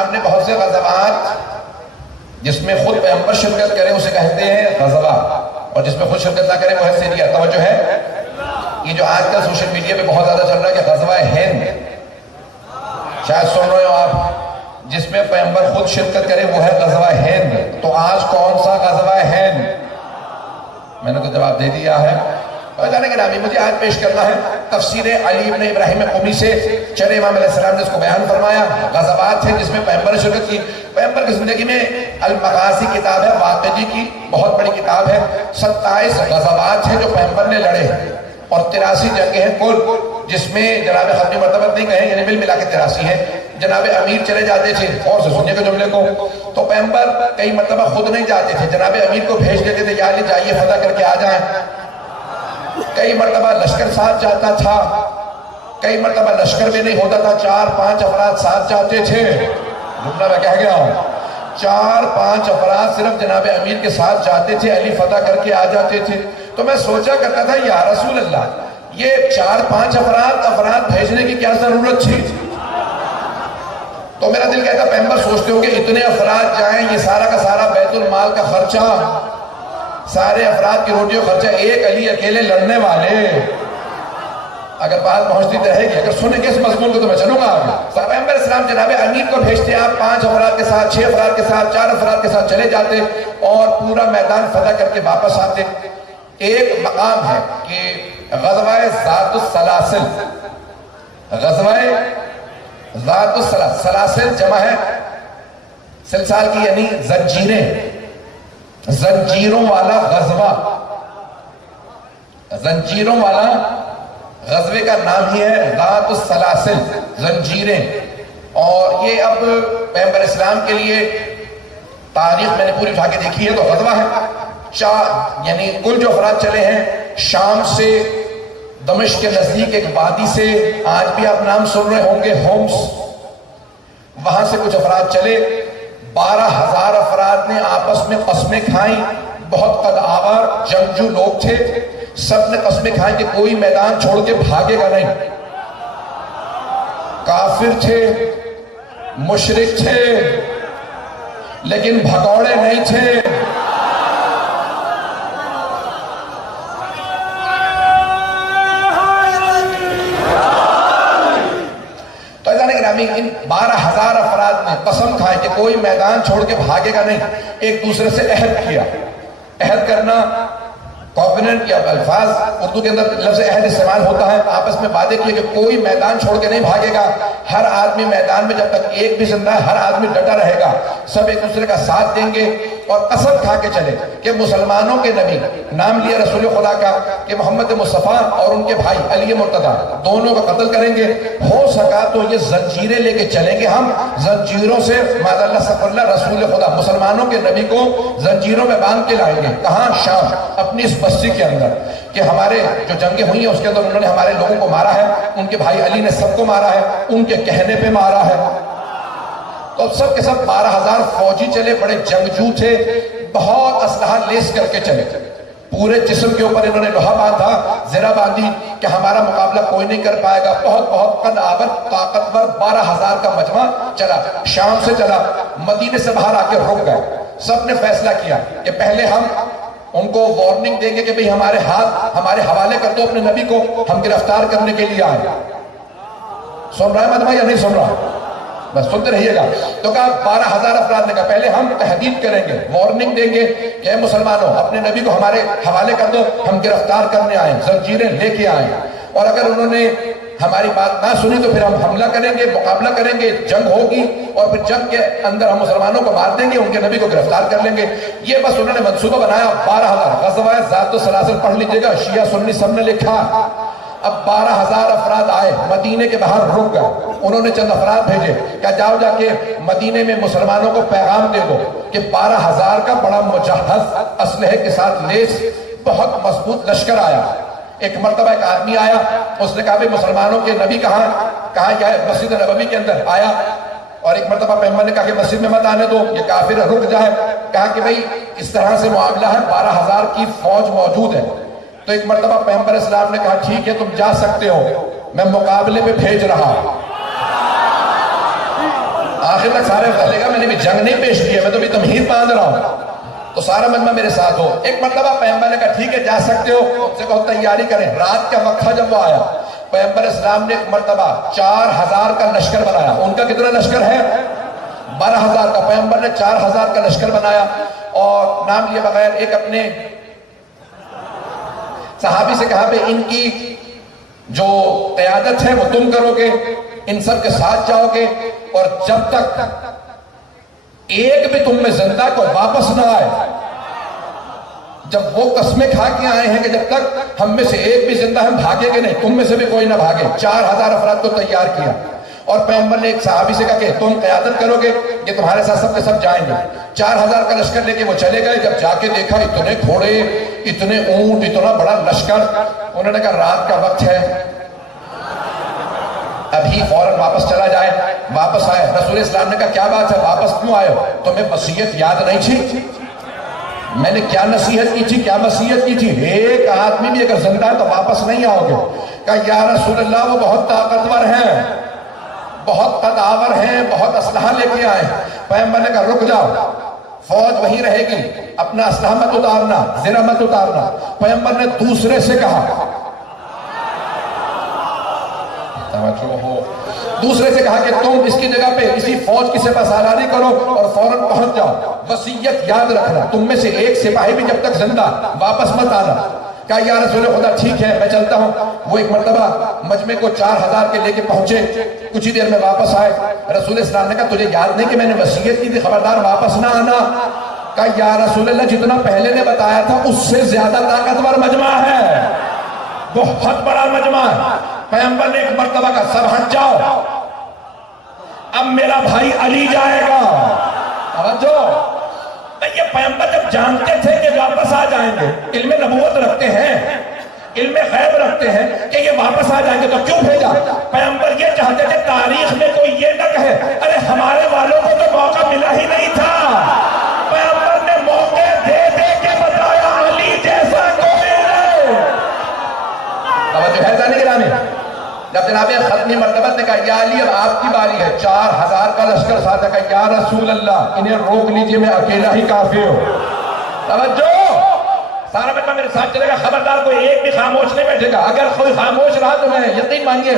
اسلام نے بہت سے غزوات جس میں خود پیغمبر شرکت کرے اسے کہتے ہیں غزوہ، اور جس میں خود شرکت نہ کرے وہ ہے سریہ. توجہ ہے؟ یہ جو آج کل سوشل میڈیا پہ بہت زیادہ چل رہا ہے کہ غزوہ ہند، شاید سن رہے ہو آپ، جس میں پیغمبر خود شرکت کرے وہ ہے غزوہ ہند. تو آج کون سا غزوہ ہند؟ میں نے تو جواب دے دیا ہے. جانے کے نامی مجھے آج پیش کرنا ہے تفسیر علی بن ابراہیم قمی سے. چلے امام علیہ السلام نے اس کو بیان فرمایا. غزوات ہیں جس میں پیغمبر نے شرکت کی. پیغمبر کی زندگی میں المغازی کتاب ہے، واقعی کی بہت بڑی کتاب ہے. 27 غزوات ہیں جو پیغمبر نے لڑے اور 83 جنگیں ہیں کل، جس میں جناب ختمی مرتبت نہیں کہیں، یعنی مل ملا کے 83 ہیں. جناب امیر چلے جاتے تھے اور سے سننے کے جملے کو، تو پیغمبر کئی مرتبہ خود نہیں جاتے تھے، جناب امیر کو بھیج دیتے تھے، یا علی جائیے فتح کر کے آ جائیں. کئی مرتبہ لشکر ساتھ جاتا تھا، کئی مرتبہ لشکر بھی نہیں ہوتا تھا، 4-5 افراد ساتھ جاتے تھے. جملہ میں کہہ گیا ہوں، 4-5 افراد صرف جناب امیر کے ساتھ جاتے تھے، علی فتح کر کے آ جاتے تھے. تو میں سوچا کرتا تھا یا رسول اللہ، یہ 4-5 افراد بھیجنے کی کیا ضرورت تھی؟ تو میرا دل کہتا پیغمبر سوچتے ہو کہ اتنے افراد جائیں، یہ سارا کا سارا بیت المال کا خرچہ، سارے افراد کی روٹیوں خرچہ، ایک علی اکیلے لڑنے والے. اگر بات پہنچتی تو رہے گی، اگر سنیں گے اس مضمون کو تو میں چلوں گا آگے. پیغمبر اسلام جناب امیر کو بھیجتے، آپ 5 افراد کے ساتھ، 6 افراد کے ساتھ، 4 افراد کے ساتھ چلے جاتے اور پورا میدان فتح کر کے واپس آتے. ایک مقام ہے کہ غزوہ ذات السلاسل، غزوہ ذات السلاسل، سلاسل جمع ہے سلسال کی یعنی زنجیریں، زنجیروں والا غزوہ. زنجیروں والا غزوے کا نام ہی ہے ذات السلاسل، زنجیریں. اور یہ اب پیغمبر اسلام کے لیے تاریخ میں نے پوری اٹھا کے دیکھی ہے تو غزوہ ہے. یعنی کل جو افراد چلے ہیں شام سے دمشق کے نزدیک ایک وادی سے، آج بھی آپ نام سن رہے ہوں گے، ہومس، وہاں سے کچھ افراد چلے. 12,000 افراد نے آپس میں قسمیں کھائیں. بہت قد آور جنگجو لوگ تھے، سب نے قسمیں کھائیں کہ کوئی میدان چھوڑ کے بھاگے گا نہیں. کافر تھے، مشرک تھے، لیکن بھگوڑے نہیں تھے. ان 12,000 افراد نے قسم کھائے کہ کوئی میدان چھوڑ کے بھاگے گا نہیں. ایک دوسرے سے عہد کیا. عہد کرنا کووننٹ یا الفاظ اردو کے اندر لفظ عہد استعمال ہوتا ہے. آپس میں وعدے کیے کہ کوئی میدان چھوڑ کے نہیں بھاگے گا. ہر آدمی میدان میں جب تک ایک بھی زندہ ہے ہر آدمی ڈٹا رہے گا. سب ایک دوسرے کا ساتھ دیں گے اور قسم کھا کے چلے کہ مسلمانوں کے نبی، نام لیا رسول خدا کا کہ محمد مصطفیٰ اور ان کے بھائی علی مرتضیٰ دونوں کا قتل کریں گے. ہو سکا تو یہ زنجیریں لے کے چلیں گے. ہم زنجیروں سے معاذ اللہ سفر اللہ رسول خدا مسلمانوں کے نبی کو زنجیروں میں باندھ کے لائیں گے. کہاں؟ شام، اپنی اس بستی کے اندر. کہ ہمارے جو جنگیں ہوئی ہیں اس کے اندر انہوں نے ہمارے لوگوں کو مارا ہے، ان کے بھائی علی نے سب کو مارا ہے، ان کے کہنے پہ مارا ہے. تو سب کے سب 12,000 فوجی چلے، بڑے جنگجو تھے، بہت اسلحہ لیس کر کے چلے. پورے جسم کے اوپر انہوں نے لوہا باندھا، زرہ باندھی کہ ہمارا مقابلہ کوئی نہیں کر پائے گا. بہت قد آور طاقتور 12,000 کا مجمع چلا. شام سے چلا، مدینے سے باہر آ کے رک گئے. سب نے فیصلہ کیا کہ پہلے ہم ان کو وارننگ دیں گے کہ بھئی ہمارے ہاتھ ہمارے حوالے کر دو اپنے نبی کو، ہم گرفتار کرنے کے لیے آئے. سن رہا ہے مجمع یا نہیں سن رہا؟ بس سنتے رہیے گا. تو کہا 12,000 افراد نے کہا پہلے ہم تحدید کریں گے، وارننگ دیں گے کہ اے مسلمانوں اپنے نبی کو ہمارے حوالے کر دو، ہم گرفتار کرنے آئے، زنجیریں لے کے آئے. اور اگر انہوں نے ہماری بات نہ سنی تو پھر ہم حملہ کریں گے، مقابلہ کریں گے، جنگ ہوگی اور پھر جنگ کے اندر ہم مسلمانوں کو مار دیں گے، ان کے نبی کو گرفتار کر لیں گے. یہ بس انہوں نے منصوبہ بنایا. 12,000 غزوہ ذات السلاسل پڑھ لیجئے گا، شیعہ سنی سب نے لکھا. اب 12,000 افراد آئے، مدینے کے باہر رک گئے. انہوں نے چند افراد بھیجے کہ جاؤ جا کے مدینے میں مسلمانوں کو پیغام دے دو کہ 12,000 کا بڑا مجہز اسلحے کے ساتھ لیس بہت مضبوط لشکر آیا. ایک مرتبہ ایک آدمی آیا، اس نے کہا بھئی مسلمانوں کے نبی کہاں ہے؟ مسجد نبوی کے اندر آیا. اور ایک مرتبہ پیغمبر نے کہا کہ مسجد میں مت آنے دو، یہ کافر رک جائے. کہا کہ بھئی اس طرح سے معاملہ ہے، 12,000 کی فوج موجود ہے. تو ایک مرتبہ پیغمبر اسلام نے کہا ٹھیک ہے تم جا سکتے ہو، میں مقابلے پہ بھیج رہا. آخر تک سارے بولے گا میں نے بھی جنگ نہیں پیش کی ہے، میں تو بھی تمہید باندھ رہا ہوں، تو سارا مجمع میرے ساتھ ہو۔ ایک مرتبہ پیغمبر نے کہا ٹھیک ہے جا سکتے ہو، ان سے کہو تیاری کریں۔ رات کا وقت تھا جب وہ آیا، پیغمبر اسلام نے ایک مرتبہ 4000 کا لشکر بنایا۔ ان کا کتنا لشکر ہے؟ 12000 کا۔ پیغمبر نے 4000 کا لشکر بنایا اور نام لیے بغیر ایک اپنے صحابی سے کہا کہ ان کی جو قیادت ہے وہ تم کرو گے، ان سب کے ساتھ جاؤ گے، اور جب تک ایک بھی تم میں زندہ کو واپس نہ آئے، جب وہ قسمیں کھا کے آئے ہیں کہ جب تک ہم میں سے ایک بھی زندہ ہم بھاگے گے نہیں، تم میں سے بھی کوئی نہ بھاگے۔ 4000 افراد کو تیار کیا، اور پیغمبر نے ایک صحابی سے کہا کہ تم قیادت کرو گے، یہ تمہارے ساتھ سب کے سب جائیں گے۔ 4000 کا لشکر لے کے وہ چلے گئے۔ جب جا کے دیکھا اتنے گھوڑے، اتنے اونٹ، اتنا بڑا لشکر، انہوں نے کہا رات کا وقت ہے، ابھی فوراً واپس چلا جائے۔ واپس آئے، رسول اسلام نے کہا کیا بات ہے، واپس کیوں آئے ہو؟ تمہیں وصیت یاد نہیں تھی؟ میں نے کیا نصیحت کی تھی، کیا وصیت کی تھی؟ ایک آدمی بھی اگر زندہ ہے تو واپس نہیں آؤ گے۔ کہا یا رسول اللہ وہ بہت طاقتور ہیں، بہت قداور ہیں، بہت اسلحہ لے کے آئے۔ پیغمبر نے کہا رک جاؤ، فوج وہیں رہے گی، اپنا اسلحہ مت اتارنا، زرہ مت اتارنا۔ پیغمبر نے دوسرے سے کہا، دوسرے سے کہا کہ تم اس کی جگہ پہ اسی فوج کی سپہ سالاری کرو اور فوراً پہنچ جاؤ، وصیت یاد رکھنا، تم میں سے ایک سپاہی بھی جب تک زندہ واپس مت آنا۔ کہا یا رسول خدا ٹھیک ہے میں چلتا ہوں۔ وہ ایک مرتبہ مجمع کو 4000 کے لے کے پہنچے، کچھ ہی دیر میں واپس آئے۔ رسول اسلام نے کہا تجھے یاد نہیں کہ میں نے وصیت کی تھی خبردار واپس نہ آنا؟ کہا یا رسول اللہ جتنا پہلے نے بتایا تھا اس سے زیادہ طاقتور مجمع ہے، بہت بڑا مجمع ہے۔ پیغمبر نے ایک مرتبہ کا سب ہٹ جاؤ، اب میرا بھائی علی جائے گا۔ توجہ، یہ پیغمبر جب جانتے تھے کہ واپس آ جائیں گے، علم نبوت رکھتے ہیں، علم غیب رکھتے ہیں کہ یہ واپس آ جائیں گے، تو کیوں بھیجا؟ پیغمبر یہ چاہتے تھے تاریخ میں کوئی یہ نہ کہے ارے ہمارے والوں کو تو موقع ملا ہی نہیں تھا۔ پیغمبر نے موقع دے دے کے بتایا علی جیسا کوئی نہیں۔ توجہ ہے زانی گرامی؟ جب جناب ختمی مرتبت نے کہا یا علی اب آپ کی باری ہے، 4000 کا لشکر ساتھ ہے، کہا یا رسول اللہ انہیں روک لیجئے میں اکیلا ہی کافی ہوں۔ توجہ، سارا مجمع میرے ساتھ چلے گا، خبردار کوئی ایک بھی خاموش نہیں بیٹھے گا۔ اگر کوئی خاموش رہا تو میں یقین مانیے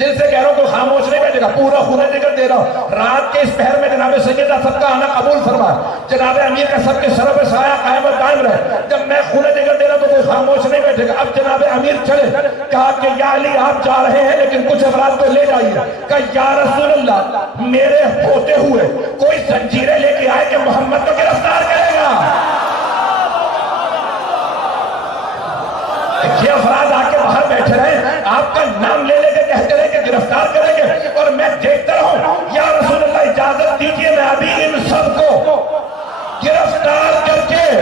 دل سے کہہ رہا ہوں کوئی خاموش نہیں بیٹھے گا، پورا خونہ ذکر دے رہا ہوں۔ رات کے اس پہر میں جناب سیدہ سب کا آنا قبول فرما، جناب امیر کا سب کے سروں پہ سایہ قائم و دائم رہے۔ جب میں خونہ ذکر دے رہا ہوں تو کوئی خاموش نہیں بیٹھے گا۔ اب جناب امیر چلے، کہا کہ یا علی آپ جا رہے ہیں لیکن کچھ افراد کو لے جائیے۔ کہا یا رسول اللہ میرے ہوتے ہوئے کوئی زنجیریں لے کے آئے کہ محمد کو گرفتار کرے گا۔ یہ افراد آ کے باہر بیٹھے رہے، آپ کا نام لے لے کے کہتے رہے کہ گرفتار کریں گے، اور میں دیکھتا رہوں۔ یا رسول اللہ اجازت دیجئے میں ابھی ان سب کو گرفتار کر کے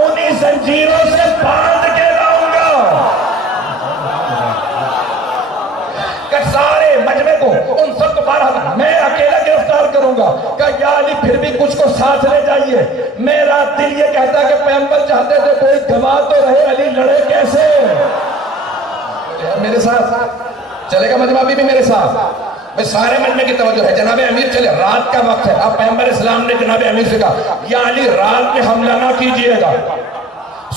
انہی زنجیروں سے باندھ کے لاؤں گا۔ کہ سارے مجمع کو ان سب کو باہر میں اکیلا گرفتار کروں گا۔ کہ یا علی پھر بھی کچھ کو ساتھ لے جائیے۔ میرا دل یہ کہتا کہ پیغمبر چاہتے تھے کوئی گواہ تو رہے، علی لڑے کیسے؟ میرے ساتھ چلے گا مجمع بھی میرے ساتھ؟ میں سارے مجمع کی توجہ ہے، جناب امیر چلے، رات کا وقت ہے۔ اب پیغمبر اسلام نے جناب امیر سے کہا یا علی رات میں حملہ نہ کیجئے گا،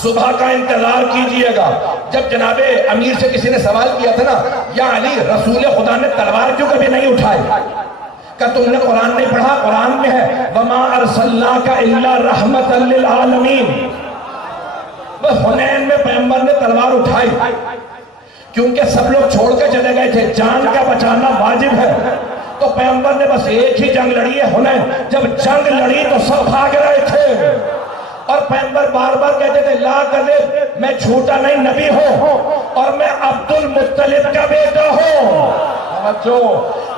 صبح کا انتظار کیجئے گا۔ جب جناب امیر سے کسی نے سوال کیا تھا نا یا علی رسول خدا نے تلوار کیوں کبھی نہیں اٹھائی؟ کہ تم نے قرآن نہیں پڑھا؟ قرآن میں ہے وَمَا أَرْسَلْنَاكَ إِلَّا رَحْمَةً لِّلْعَالَمِينَ۔ بس حنین میں پیغمبر نے تلوار اٹھائی کیونکہ سب لوگ چھوڑ کے چلے گئے تھے، جان کا بچانا واجب ہے، تو پیغمبر نے بس ایک ہی جنگ لڑی ہے حنین۔ جب جنگ لڑی تو سب بھاگ رہے تھے، اور پیغمبر بار بار کہتے تھے لا کذب، میں جھوٹا نہیں نبی ہوں، اور میں عبد المطلب کا بیٹا ہوں۔ جو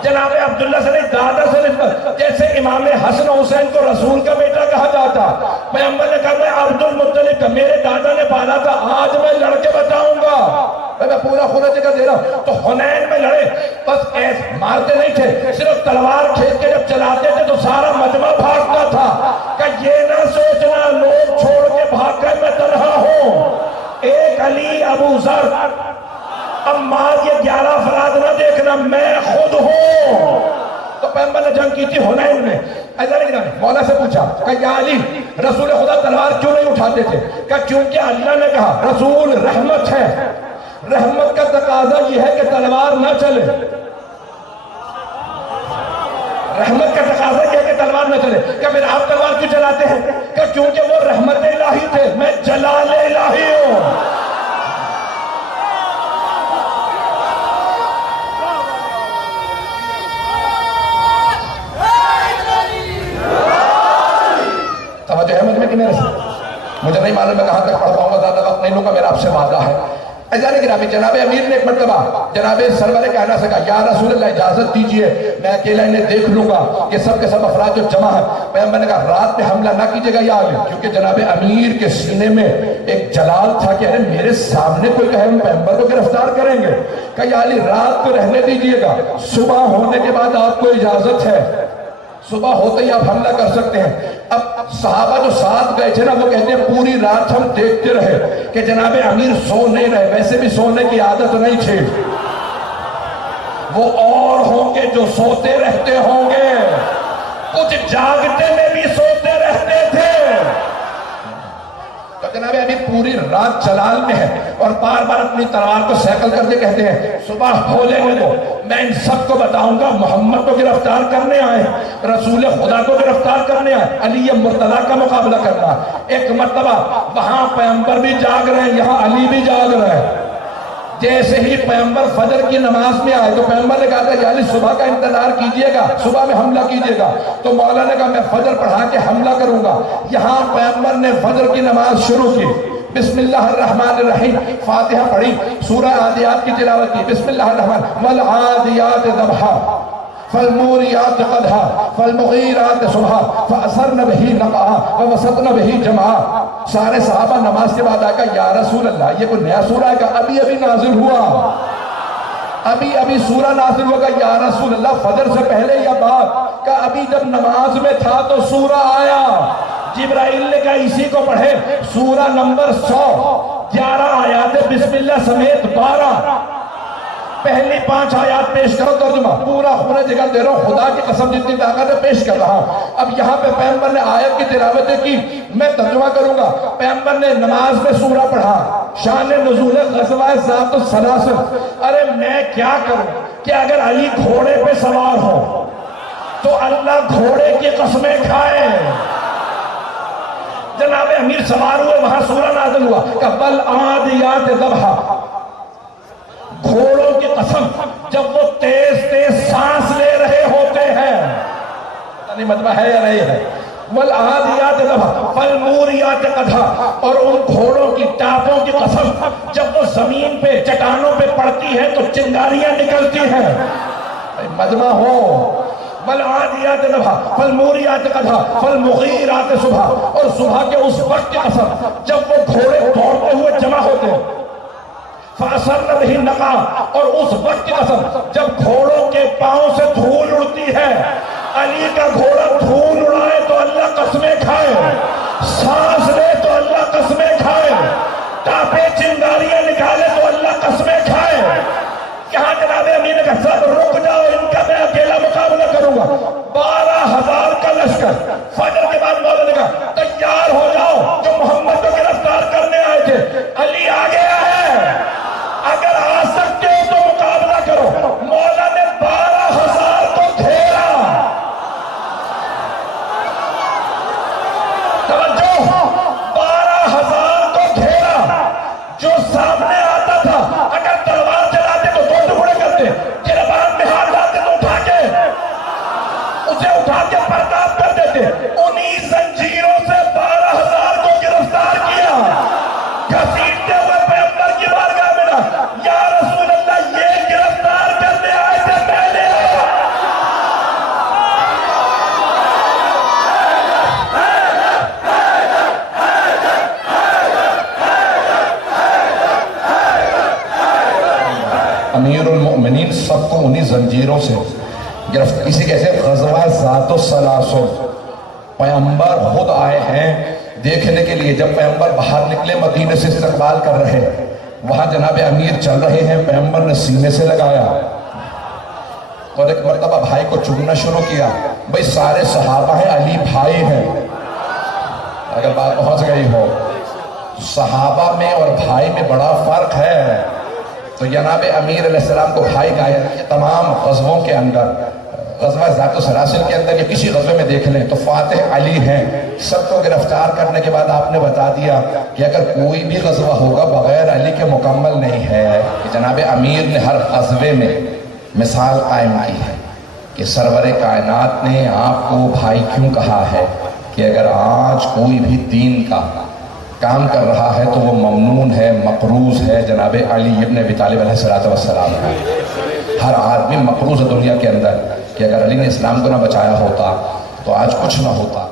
جناب عبداللہ سے نہیں دادا سے نسبت، جیسے امام حسن حسین کو رسول کا بیٹا کہا جاتا، پیغمبر نے کہا میں عبد المطلب کا، میرے دادا نے پالا تھا، آج میں لڑ کے بتاؤں گا۔ میں پورا خونہ ذکر دے رہا ہوں۔ تو حنین میں لڑے، بس ایسے مارتے نہیں تھے، صرف تلوار کھینچ کے جب چلاتے تھے تو سارا مجمع بھاگتا تھا۔ کہ یہ نہ سوچنا لوگ چھوڑ کے بھاگ کر میں تنہا ہوں، ایک علی، ابو ذر، عمار، یہ 11 افراد نہ دیکھنا، میں خود ہوں۔ تو پیغمبر نے جنگ کی تھی حنین میں. ایسا نہیں مولا سے پوچھا کہ یا علی رسول خدا تلوار کیوں نہیں اٹھاتے تھے؟ کہ کیونکہ اللہ نے کہا رسول رحمت ہے، رحمت کا تقاضا یہ ہے کہ تلوار نہ چلے. رحمت کا تقاضا یہ ہے کہ تلوار نہ چلے. کہ پھر آپ تلوار کیوں چلاتے ہیں؟ کہ کیونکہ وہ رحمت الہی تھے، میں جلال الہی ہوں. توجہ ہے مجھ میں کہ میرے سے؟ مجھے نہیں معلوم میں کہاں تک پڑھ پاؤں گا، زیادہ وقت نہیں لوں گا، میرا آپ سے وعدہ ہے. جناب امیر نے ایک مرتبہ جناب سرور کائنات سے کہا یا رسول اللہ اجازت دیجئے میں اکیلا انہیں دیکھ لوں گا، یہ سب کے سب افراد جو جمع ہیں. پیغمبر نے کہا رات میں حملہ نہ کیجئے گا یا آگے، کیونکہ جناب امیر کے سینے میں ایک جلال تھا کہ ارے میرے سامنے کوئی کہے ہم پیغمبر کو گرفتار کریں گے. کہ یا علی رات کو رہنے دیجئے گا، صبح ہونے کے بعد آپ کو اجازت ہے، صبح ہوتے ہی آپ حملہ کر سکتے ہیں. اب صحابہ جو ساتھ گئے تھے نا وہ کہتے ہیں پوری رات ہم دیکھتے رہے کہ جناب امیر سو نہیں رہے، ویسے بھی سونے کی عادت نہیں تھی، وہ اور ہوں گے جو سوتے رہتے ہوں گے، کچھ جاگتے میں بھی سوتے رہتے تھے. تو جناب امیر پوری رات جلال میں ہے اور بار بار اپنی تلوار کو سیکل کرتے کہتے ہیں صبح کھولے گے تو میں ان سب کو بتاؤں گا محمد کو گرفتار کرنے آئے، رسول خدا کو گرفتار کرنے آئے، علی مرتضیٰ کا مقابلہ کرنا. ایک مرتبہ وہاں پیغمبر بھی جاگ رہے ہیں، یہاں علی بھی جاگ رہے ہیں. جیسے ہی پیغمبر فجر کی نماز میں آئے تو پیغمبر نے کہا تھا یا علی صبح کا انتظار کیجئے گا، صبح میں حملہ کیجئے گا. تو مولا نے کہا میں فجر پڑھا کے حملہ کروں گا. یہاں پیغمبر نے فجر کی نماز شروع کی، بسم اللہ الرحمن الرحیم، فاتحہ پڑھی، سورہ عادیات کی تلاوت کی، بسم اللہ الرحمن والعادیات ضبحا فالموریات قدحا فالمغیرات صبحا فأثرن بہی نقعا ووسطن بہی جمعا. سارے صحابہ نماز کے بعد آکا یا رسول اللہ یہ کوئی نیا سورہ ہے کہ ابھی نازل ہوا، ابھی سورہ نازل ہوگا یا رسول اللہ فجر سے پہلے یا بعد؟ کہ ابھی جب نماز میں تھا تو سورہ آیا. جبرائیل نے کہا اسی کو پڑھے، سورہ نمبر 100، 11 آیات بسم اللہ سمیت 12. پہلی 5 آیات پیش کرو ترجمہ، پورا خونہ جگہ دے رہا ہوں، خدا کی قسم جتنی طاقت ہے پیش کر رہا ہوں. اب یہاں پہ پیغمبر نے آیت کی تلاوت کی، میں ترجمہ کروں گا. پیغمبر نے نماز میں سورہ پڑھا، شان نزول غزوہ ذات السلاسل. ارے میں کیا کروں کہ اگر علی گھوڑے پہ سوار ہو تو اللہ گھوڑے کی قسمیں کھائے. جناب امیر سوار ہوئے، وہاں سورہ نازل ہوا کہ والعادیات ضبحا، گھوڑوں کی قسم جب وہ تیز تیز سانس لے رہے ہوتے ہیں، پتہ نہیں مطلب ہے یا نہیں ہے. والعادیات ضبحا فالموریات قدحا، اور ان گھوڑوں کی ٹاپوں کی قسم جب وہ زمین پہ چٹانوں پہ پڑتی ہے تو چنگاریاں نکلتی ہیں. مجمع ہو. والعادیات ضبحا فالموریات قدحا فالمغیرات صبحا، اور صبح کے اس وقت کی قسم جب وہ گھوڑے دوڑتے ہوئے جمع ہوتے ہیں، فَأَثَرْنَ بِهِ نَقْعًا، اور اس وقت کی قسم جب گھوڑوں کے پاؤں سے دھول اڑتی ہے. علی کا گھوڑا دھول اڑائے تو اللہ قسمیں کھائے، سانس لے تو اللہ قسمیں کھائے، ٹاپے چنگاریاں نکالے تو اللہ قسمیں کھائے. یہاں جناب امیر نے کہا سب رک جاؤ، ان کا میں اکیلا مقابلہ کروں گا. 12,000 کا لشکر. فجر کے بعد مولا نے کہا تیار ہو جاؤ، جو محمد کو گرفتار کرنے آئے تھے علی آ گیا ہے، اگر آ سکتے ہو تو مقابلہ کرو. مولا نے 12,000 کو گھیرا. توجہ، 12,000 کو گھیرا. جو سامنے آتا تھا اگر تلوار چلاتے تو 2 ٹکڑے کرتے، گربان میں ہاتھ ڈالتے تو اٹھا کے پرتاب کر دیتے. انہی زنجیروں سے 12,000 کو گرفتار کیا. گھسیٹتے ہوئے پیغمبر کی بارگاہ میں نا یا رسول اللہ یہ گرفتار کرنے آئے تھے پہلے آیا. امیر المؤمنین سب کو انہی زنجیروں سے گرفتار. اسی کیسے غزوہ ذات السلاسل، پیغمبر خود آئے ہیں دیکھنے کے لیے. جب پیغمبر باہر نکلے مدینے سے استقبال کر رہے وہاں جناب امیر چل رہے ہیں، پیغمبر نے سینے سے لگایا اور ایک مرتبہ بھائی کو چننا شروع کیا، بھئی سارے صحابہ ہیں، علی بھائی ہیں۔ اگر بات پہنچ گئی ہو، صحابہ میں اور بھائی میں بڑا فرق ہے، تو جناب امیر علیہ السلام کو بھائی کہا ہے۔ تمام غزووں کے اندر، غزوہ ذات السلاسل کے اندر یا کسی غزوے میں دیکھ لیں تو فاتح علی ہیں۔ سب کو گرفتار کرنے کے بعد آپ نے بتا دیا کہ اگر کوئی بھی غزوہ ہوگا بغیر علی کے مکمل نہیں ہے، کہ جناب امیر نے ہر غزوے میں مثال قائم کی ہے کہ سرور کائنات نے آپ کو بھائی کیوں کہا ہے کہ اگر آج کوئی بھی دین کا کام کر رہا ہے تو وہ ممنون ہے، مقروض ہے جناب علی ابن ابی طالب علیہ السلام کا۔ ہر آدمی مقروض ہے دنیا کے اندر کہ اگر علی نے اسلام کو نہ بچایا ہوتا تو آج کچھ نہ ہوتا۔